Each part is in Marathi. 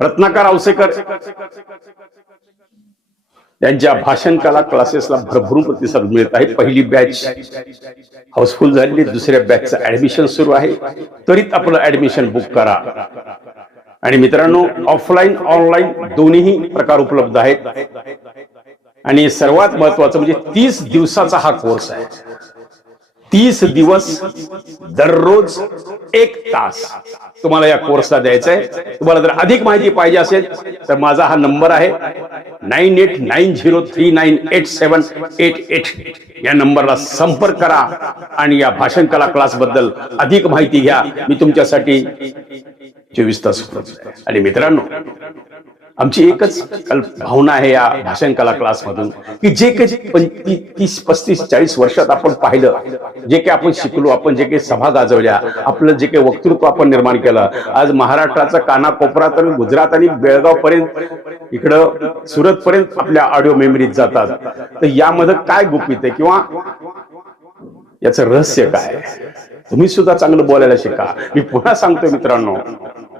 रत्नाकर औसेकर त्यांच्या भाषण कला क्लासेसला भरभरून प्रतिसाद मिळत आहे पहिली बॅच हाऊसफुल झालेली दुसऱ्या बॅचचं ऍडमिशन सुरू आहे. त्वरित आपलं ऍडमिशन बुक करा. आणि मित्रांनो ऑफलाईन ऑनलाईन दोन्ही प्रकार उपलब्ध आहेत. आणि सर्वात महत्वाचं म्हणजे तीस दिवसाचा हा कोर्स आहे. तीस दिवस दररोज एक तास. तुम्हाला या कोर्सला द्यायचा आहे तुम्हाला जर अधिक माहिती पाहिजे असेल तर माझा हा नंबर आहे nine eight nine zero three nine eight seven eight eight या नंबरला संपर्क करा आणि या भाषण कला क्लासबद्दल अधिक माहिती घ्या. मी तुमच्यासाठी चोवीस तास आणि मित्रांनो आमची एकच भावना आहे या भाषण कला क्लास मधून की जे काही पंचवीस तीस पस्तीस चाळीस वर्षात आपण पाहिलं जे काही आपण शिकलो आपण जे काही सभा गाजवल्या आपलं जे काही वक्तृत्व आपण निर्माण केलं आज महाराष्ट्राचा कानाकोपरा तर गुजरात आणि बेळगाव पर्यंत इकडं सुरत पर्यंत आपल्या ऑडिओ मेमरीत जातात. तर यामध्ये काय गुपित आहे किंवा याचं रहस्य काय तुम्ही सुद्धा चांगलं बोलायला शिका. मी पुन्हा सांगतो मित्रांनो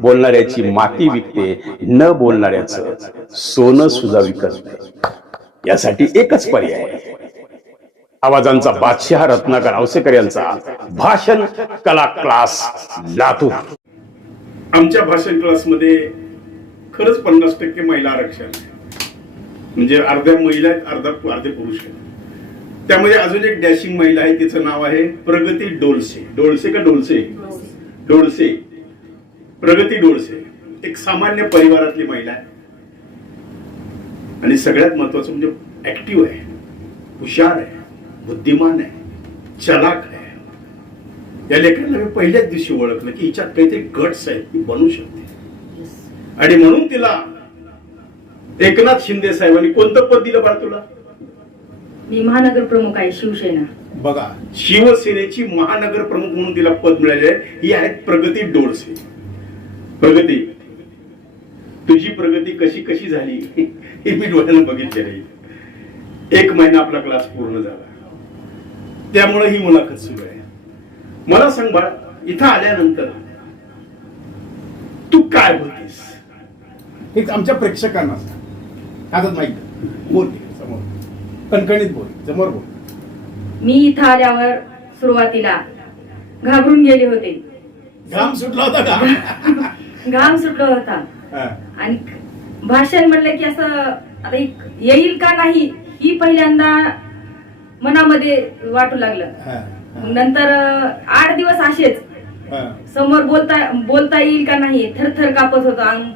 बोलणाऱ्याची माती विकते न बोलणाऱ्याचं सोनं सुद्धा विकत यासाठी एकच पर्याय आहे. आवाजांचा बादशाह रत्नाकर औसेकर यांचा भाषण कला क्लास लातूर. आमच्या भाषण क्लासमध्ये खरंच पन्नास टक्के महिला आरक्षण आहे. म्हणजे अर्ध्या महिला आहेत अर्धा अर्धे पुरुष आहेत. त्यामध्ये अजून एक डॅशिंग महिला आहे तिचं नाव आहे प्रगती डोलसे. डोलसे का डोलसे. डोलसे. प्रगती डोलसे एक सामान्य परिवारातली महिला आहे. आणि सगळ्यात महत्वाचं म्हणजे ऍक्टिव्ह आहे हुशार आहे बुद्धिमान आहे चलाक आहे. या लेखनाला मी पहिल्याच दिवशी ओळखलं की हिच्यात काहीतरी गट्स आहेत ती बनू शकते. आणि म्हणून तिला एकनाथ शिंदे साहेबांनी कोणतं पद दिलं बाळ तुला? मी महानगर प्रमुख आहे शिवसेना. बघा. शिवसेनेची महानगर प्रमुख म्हणून तिला पद मिळाले आहे. ही आहेत प्रगती डोळसे. प्रगती. तुझी प्रगती कशी कशी झाली हे मी डोळ्यानं बघितले नाही एक महिना आपला क्लास पूर्ण झाला. त्यामुळे ही मुलाखत सुरू आहे. मला सांग बाळ इथं आल्यानंतर तू काय होतीस हे आमच्या प्रेक्षकांना सांग. हातात माहिती बोल समोर. कणकणीत बोल समोर बोल. मी इथं आल्यावर सुरुवातीला घाबरून गेले होते. घाम सुटला होता का घाम सुटला होता. आणि भाषण म्हणलं की असं आता एक येईल का नाही ही पहिल्यांदा मनामध्ये वाटू लागलं नंतर आठ दिवस असेच. समोर बोलता बोलता येईल का नाही थरथर कापत होतं अंग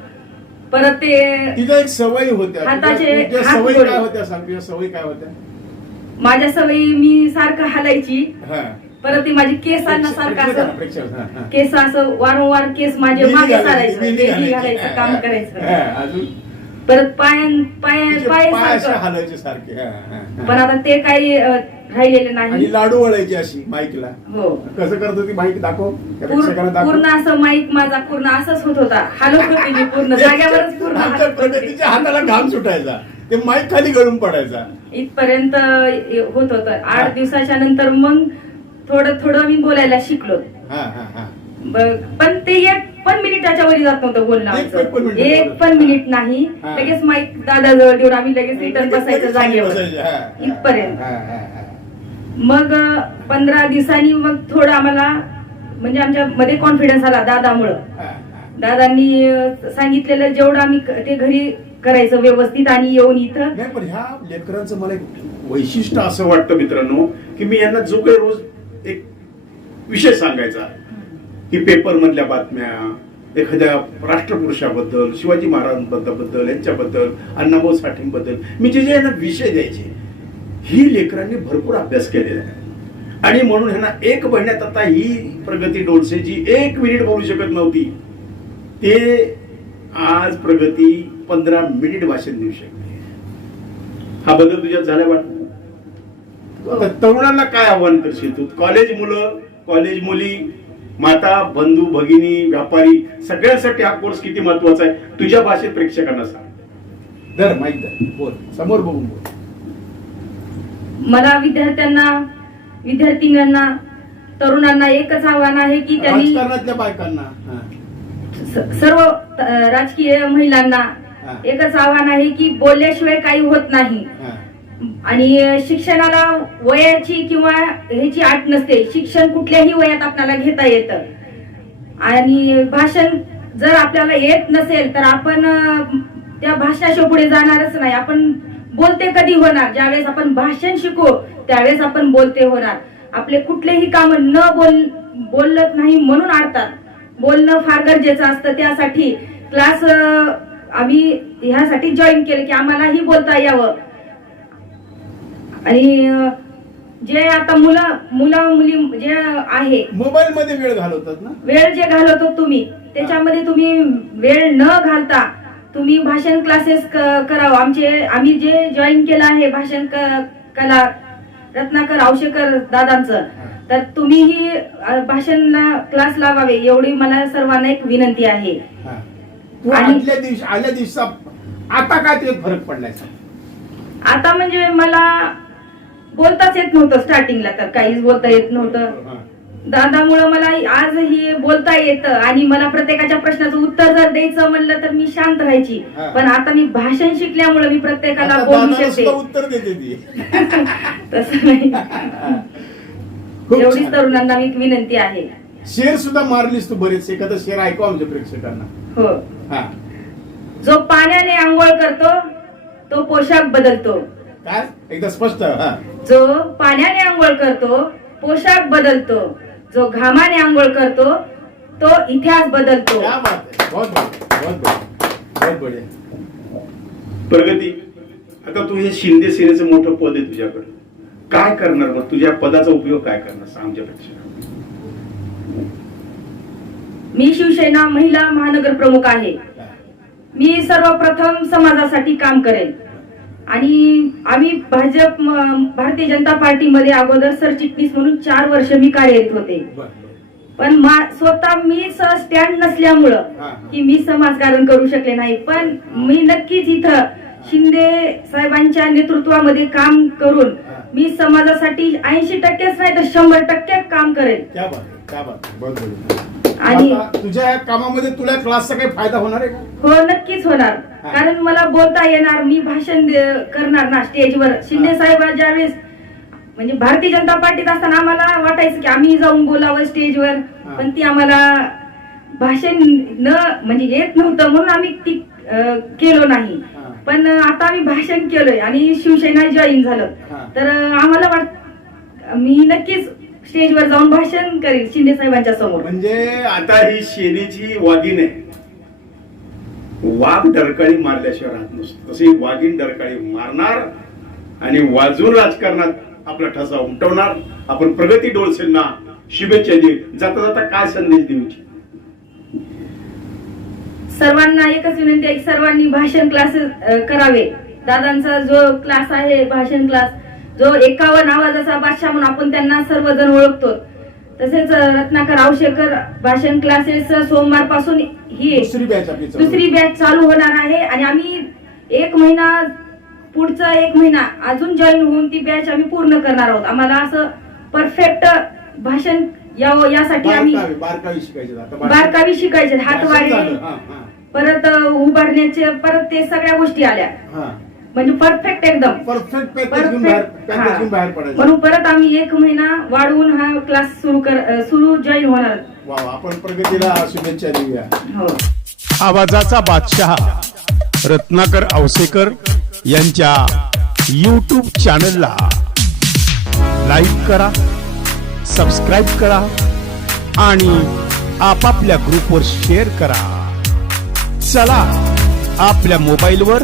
परत ते एक सवयी होत्या हाताचे सवयी. काय होत्या सांग सवयी काय होत्या माझ्या सवयी मी सारखं हालायची. परत ते माझी केसांना सारखं असं. केस असं वारंवार केस माझे मागे वेली घालायची. काम करायचं. परत पायां पाय पाय सारखं. हालायचे सारखे. पण आता ते काही राहिलेलं नाही. लाडू वळायची अशी माईकला. हो. कसं करत होती माईक दाखव पूर्ण असं माईक माझा पूर्ण असंच होत होता. हालत होती मी पूर्ण जाग्यावरच पूर्ण. प्रगतीच्या हाताला घाम सुटायचा. ते माईक खाली गळून पडायचा. इथपर्यंत होत होत. आठ दिवसाच्या नंतर मग थोडं थोडं मी बोलायला शिकलो हा हा हा पण ते एक पण मिनिटाच्या वरी जात नव्हतं बोलणं एक पण. मिनिट नाही. लगेच माईक दादाजवळ देऊन आम्ही लगेच रिटर्न बसायचं जागेवर. इथपर्यंत. मग पंधरा दिवसांनी मग थोडं आम्हाला म्हणजे आमच्या मध्ये कॉन्फिडन्स आला दादामुळं. दादांनी सांगितलेलं जेवढं आम्ही ते घरी करायचं व्यवस्थित आणि येऊन इथं पण ह्या लेकरांचं मला एक वैशिष्ट्य असं वाटतं मित्रांनो की मी यांना जो काही रोज एक विषय सांगायचा. की पेपर मधल्या बातम्या एखाद्या राष्ट्रपुरुषाबद्दल शिवाजी महाराजांबद्दल यांच्याबद्दल अण्णाभाऊ साठेंबद्दल मी जे जे यांना विषय द्यायचे ही लेकरांनी भरपूर अभ्यास केलेला आहे. आणि म्हणून ह्यांना एक महिन्यात आता ही प्रगती डोलसे जी एक मिनिट बोलू शकत नव्हती. ते आज प्रगती पंधरा मिनिट भाषण देऊ शकते हा बदल तुझ्यात झाला वाटत? तरुणांना काय आव्हान करशील तू? कॉलेज मुलं कॉलेज मुली माता बंधू भगिनी व्यापारी सगळ्यांसाठी हा कोर्स किती महत्त्वाचा आहे? तुझ्या भाषेत प्रेक्षकांना सांग. धर माईक धर बोल. समोर बघून बोल. मला विद्यार्थ्यांना विद्यार्थिनींना तरुणांना एकच आव्हान आहे की त्यांनी बायकांना. सर्व राजकीय महिलांना. एकच आव्हान आहे की बोलल्याशिवाय काही होत नाही. आणि शिक्षणाला वयाची किंवा ह्याची आट नसते. शिक्षण कुठल्याही वयात आपल्याला घेता येतं. आणि भाषण जर आपल्याला येत नसेल तर आपण त्या भाषणाशिवाय पुढे जाणारच नाही. आपण बोलते कधी होणार? ज्यावेळेस आपण भाषण शिकू त्यावेळेस आपण बोलते होणार. आपले कुठलेही काम न बोल बोलत नाही म्हणून आडतात. बोलणं फार गरजेचं असतं. त्यासाठी क्लास आम्ही ह्यासाठी जॉईन केलं की आम्हालाही बोलता यावं. आणि जे आता मुलं मुलं मुली जे आहे. मोबाईल मध्ये वेळ घालवतात ना? वेळ जे घालवतो तुम्ही त्याच्यामध्ये तुम्ही वेळ न घालता तुम्ही भाषण क्लासेस करावं. आमचे आम्ही जे जॉईन केलं आहे भाषण कला रत्नाकर औशेकर दादांचं तर तुम्हीही भाषण क्लास लावावे एवढी मला सर्वांना एक विनंती आहे. तू आणि- आदल्या दिवशी आल्या दिवसा आता काय ते फरक पडलाय? आता म्हणजे मला बोलताच येत नव्हतं स्टार्टिंगला तर. काहीच बोलता येत नव्हतं. हा. दादामुळं मला आजही बोलता येतं आणि मला प्रत्येकाच्या प्रश्नाचं उत्तर जर द्यायचं म्हणलं तर मी शांत राहायची. हा. पण आता मी भाषण शिकल्यामुळे मी प्रत्येकाला बोलू शकते. उत्तर देते तसं नाही. एवढीच. तरुणांना मी विनंती आहे. शेर सुद्धा मारलीस तू बरेच एखादा शेर ऐकू आमच्या प्रेक्षकांना. हो. हा. जो पाण्याने आंघोळ करतो तो पोशाख बदलतो. काय? एकदा स्पष्ट हा. जो पाण्याने आंघोळ करतो पोशाख बदलतो. जो घामाने आंघोळ करतो तो इतिहास बदलतो. क्या बात है. बहुत बढ़िया बहुत बढ़िया बहुत बढ़िया. प्रगती आता तू हे शिंदे सेनेचं मोठं पद आहे तुझ्याकडे. काय करणार मग? तुझ्या पदाचा उपयोग काय करणार? सांग आमच्यापेक्षा. मी शिवसेना महिला महानगर प्रमुख आहे. मी सर्वप्रथम समाजासाठी काम करेन. आणि आम्ही भाजप म- भारतीय जनता पार्टीमध्ये अगोदर सरचिटणीस म्हणून चार वर्ष मी कार्यरत होते. पण मा- स्वतः मीच स्टँड नसल्यामुळं. की मी समाजकारण करू शकले नाही. पण मी नक्कीच इथं शिंदे साहेबांच्या नेतृत्वामध्ये काम करून मी समाजासाठी ऐंशी टक्केच नाही तर शंभर टक्के काम करेन आणि- तुझ्या या कामामध्ये तुला क्लासचा काही फायदा होणार आहे का हो नक्कीच होणार. कारण मला बोलता येणार मी भाषण दे- करणार ना स्टेजवर शिंदे साहेब ज्यावेळेस म्हणजे भारतीय जनता पार्टीत असताना आम्हाला वाटायचं की आम्ही जाऊन बोलावं स्टेजवर. पण ती आम्हाला भाषण न म्हणजे येत नव्हतं म्हणून आम्ही ती अं, केलो नाही हा. पण आता आम्ही भाषण केलंय आणि शिवसेना जॉईन झालं हा. तर अं, आम्हाला वाट मी नक्कीच स्टेजवर जाऊन भाषण करेन शिंदे साहेबांच्या समोर. म्हणजे आता ही शेनीची वाघीण आहे. वाघ डरकाळी मारल्याशिवाय राहत नसतो. तशी ही वाघीण डरकाळी मारणार आणि वाजून राजकारणात आपला ठसा उमटवणार. आपण प्रगती डोळसेंना शुभेच्छा देऊ. जाता जाता काय संदेश देऊची? सर्वांना एकच विनंती आहे की सर्वांनी भाषण क्लासेस करावे. दादांचा जो क्लास आहे भाषण क्लास जो एकावन्न आवाजाचा बादशाह म्हणून आपण त्यांना सर्वजण ओळखतो तसेच रत्नाकर आवशेकर भाषण क्लासेस सोमवारपासून ही दुसरी बॅच चालू. दुसरी बॅच चालू होणार आहे आणि आम्ही एक महिना पुढचा एक महिना अजून जॉईन होऊन ती बॅच आम्ही पूर्ण करणार आहोत आम्हाला असं परफेक्ट भाषण यावं यासाठी आम्ही बारकावी शिकायचे आता भाषण- बारकावी शिकायचे भाषण हातवारे झालं. हा, हा, परत उभारण्याचे परत ते सगळ्या गोष्टी आल्या. म्हणजे परफेक्ट एकदम. परफेक्ट पॅकेज घेऊन बाहेर Perfect. पॅकेज घेऊन हा. बाहेर पडायचं. म्हणून परत आम्ही एक महिना वाढवून हा क्लास सुरू कर सुरू जॉईन होणार. वा वा, आपण प्रगतीला शुभेच्छा देऊया. हो. आवाजाचा बादशहा रत्नाकर औसेकर यांच्या यूट्यूब चॅनलला लाईक करा सबस्क्राईब करा आणि आपापल्या ग्रुपवर शेअर करा. चला आपल्या मोबाईलवर